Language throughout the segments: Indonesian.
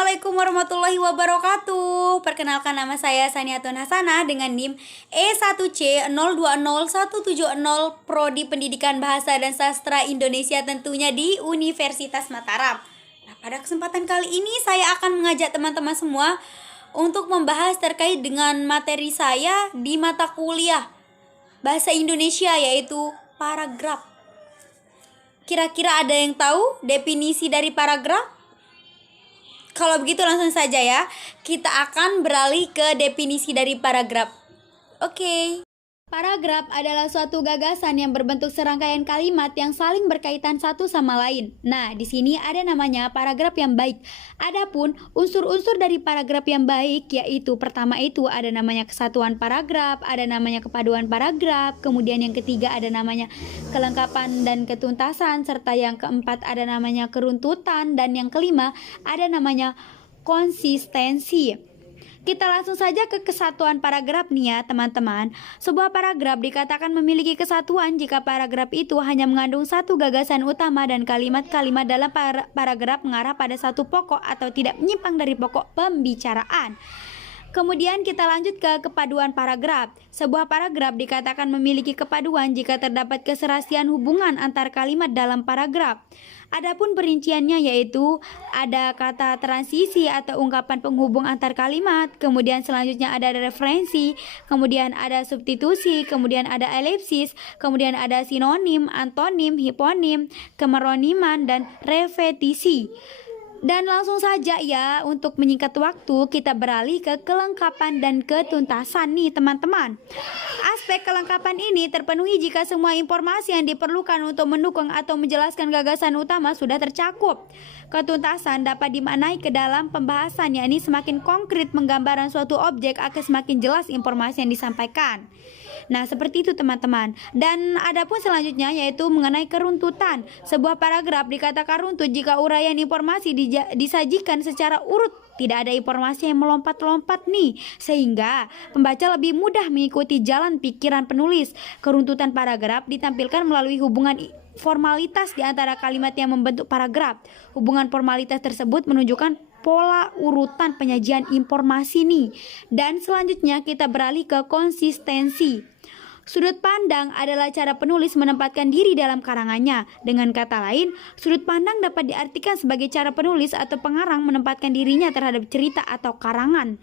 Assalamualaikum warahmatullahi wabarakatuh. Perkenalkan, nama saya Saniatun Hasanah dengan NIM E1C020170, Prodi Pendidikan Bahasa dan Sastra Indonesia, tentunya di Universitas Mataram. Nah, pada kesempatan kali ini saya akan mengajak teman-teman semua untuk membahas terkait dengan materi saya di mata kuliah Bahasa Indonesia, yaitu paragraf. Kira-kira ada yang tahu definisi dari paragraf? Kalau begitu langsung saja ya, kita akan beralih ke definisi dari paragraf. Oke. Paragraf adalah suatu gagasan yang berbentuk serangkaian kalimat yang saling berkaitan satu sama lain. Nah, di sini ada namanya paragraf yang baik. Adapun unsur-unsur dari paragraf yang baik, yaitu pertama itu ada namanya kesatuan paragraf, ada namanya kepaduan paragraf, kemudian yang ketiga ada namanya kelengkapan dan ketuntasan, serta yang keempat ada namanya keruntutan, dan yang kelima ada namanya konsistensi. Kita langsung saja ke kesatuan paragraf nih ya teman-teman. Sebuah paragraf dikatakan memiliki kesatuan jika paragraf itu hanya mengandung satu gagasan utama dan kalimat-kalimat dalam paragraf mengarah pada satu pokok atau tidak menyimpang dari pokok pembicaraan. Kemudian kita lanjut ke kepaduan paragraf. Sebuah paragraf dikatakan memiliki kepaduan jika terdapat keserasian hubungan antar kalimat dalam paragraf. Adapun perinciannya yaitu ada kata transisi atau ungkapan penghubung antar kalimat, kemudian selanjutnya ada referensi, kemudian ada substitusi, kemudian ada elipsis, kemudian ada sinonim, antonim, hiponim, kemeroniman, dan repetisi. Dan langsung saja ya, untuk menyingkat waktu kita beralih ke kelengkapan dan ketuntasan nih teman-teman. Aspek kelengkapan ini terpenuhi jika semua informasi yang diperlukan untuk mendukung atau menjelaskan gagasan utama sudah tercakup. Ketuntasan dapat dimaknai ke dalam pembahasan, yakni semakin konkret penggambaran suatu objek akan semakin jelas informasi yang disampaikan. Nah, seperti itu teman-teman. Dan adapun selanjutnya yaitu mengenai keruntutan. Sebuah paragraf dikatakan runtut jika uraian informasi disajikan secara urut, tidak ada informasi yang melompat-lompat nih, sehingga pembaca lebih mudah mengikuti jalan pikiran penulis. Keruntutan paragraf ditampilkan melalui hubungan formalitas di antara kalimat yang membentuk paragraf. Hubungan formalitas tersebut menunjukkan pola urutan penyajian informasi nih. Dan selanjutnya kita beralih ke konsistensi. Sudut pandang adalah cara penulis menempatkan diri dalam karangannya. Dengan kata lain, sudut pandang dapat diartikan sebagai cara penulis atau pengarang menempatkan dirinya terhadap cerita atau karangan.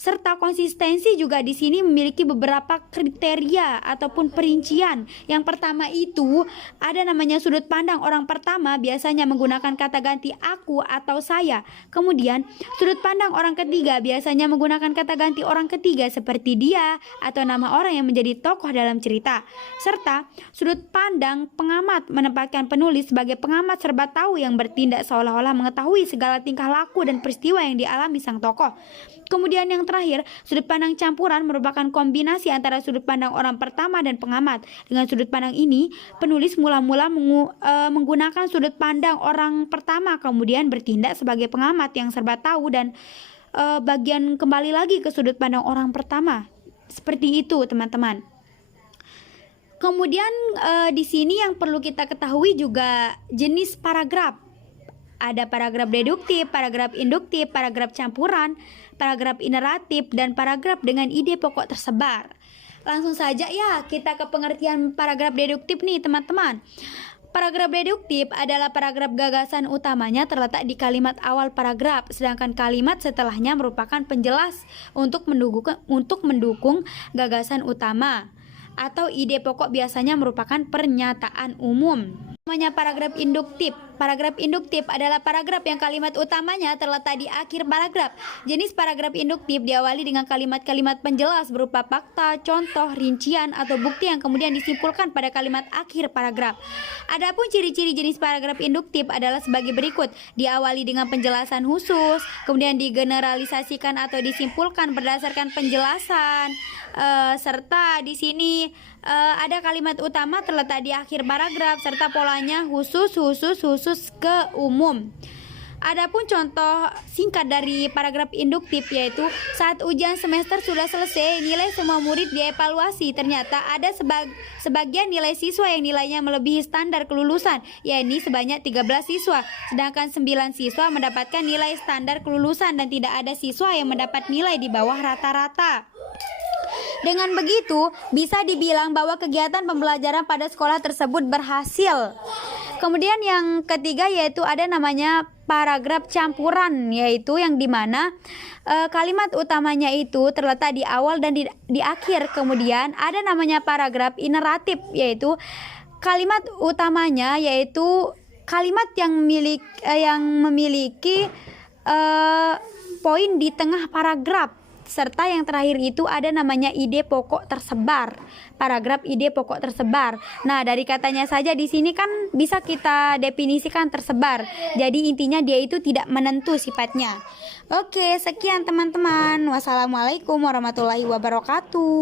Serta konsistensi juga di sini memiliki beberapa kriteria ataupun perincian. Yang pertama itu ada namanya sudut pandang orang pertama, biasanya menggunakan kata ganti aku atau saya. Kemudian sudut pandang orang ketiga biasanya menggunakan kata ganti orang ketiga seperti dia atau nama orang yang menjadi tokoh dalam cerita. Serta sudut pandang pengamat menempatkan penulis sebagai pengamat serba tahu yang bertindak seolah-olah mengetahui segala tingkah laku dan peristiwa yang dialami sang tokoh. Kemudian yang terakhir, sudut pandang campuran merupakan kombinasi antara sudut pandang orang pertama dan pengamat. Dengan sudut pandang ini, penulis mula-mula menggunakan sudut pandang orang pertama, kemudian bertindak sebagai pengamat yang serba tahu dan bagian kembali lagi ke sudut pandang orang pertama. Seperti itu, teman-teman. Kemudian di sini yang perlu kita ketahui juga jenis paragraf. Ada paragraf deduktif, paragraf induktif, paragraf campuran, paragraf ineratif, dan paragraf dengan ide pokok tersebar. Langsung saja ya kita ke pengertian paragraf deduktif nih teman-teman. Paragraf deduktif adalah paragraf gagasan utamanya terletak di kalimat awal paragraf, sedangkan kalimat setelahnya merupakan penjelas untuk mendukung gagasan utama. Atau ide pokok biasanya merupakan pernyataan umum. Namanya paragraf induktif. Paragraf induktif adalah paragraf yang kalimat utamanya terletak di akhir paragraf. Jenis paragraf induktif diawali dengan kalimat-kalimat penjelas berupa fakta, contoh, rincian, atau bukti yang kemudian disimpulkan pada kalimat akhir paragraf. Adapun ciri-ciri jenis paragraf induktif adalah sebagai berikut. Diawali dengan penjelasan khusus, kemudian digeneralisasikan atau disimpulkan berdasarkan penjelasan, serta di sini ada kalimat utama terletak di akhir paragraf serta polanya khusus ke umum. Adapun contoh singkat dari paragraf induktif yaitu saat ujian semester sudah selesai, nilai semua murid dievaluasi. Ternyata ada sebagian nilai siswa yang nilainya melebihi standar kelulusan, yakni sebanyak 13 siswa. Sedangkan 9 siswa mendapatkan nilai standar kelulusan dan tidak ada siswa yang mendapat nilai di bawah rata-rata. Dengan begitu, bisa dibilang bahwa kegiatan pembelajaran pada sekolah tersebut berhasil. Kemudian yang ketiga yaitu ada namanya paragraf campuran, yaitu yang dimana kalimat utamanya itu terletak di awal dan di akhir. Kemudian ada namanya paragraf ineratif, yaitu kalimat utamanya yaitu kalimat yang memiliki poin di tengah paragraf. Serta yang terakhir itu ada namanya ide pokok tersebar. Paragraf ide pokok tersebar. Nah, dari katanya saja di sini kan bisa kita definisikan tersebar. Jadi intinya dia itu tidak menentu sifatnya. Oke, sekian teman-teman. Wassalamualaikum warahmatullahi wabarakatuh.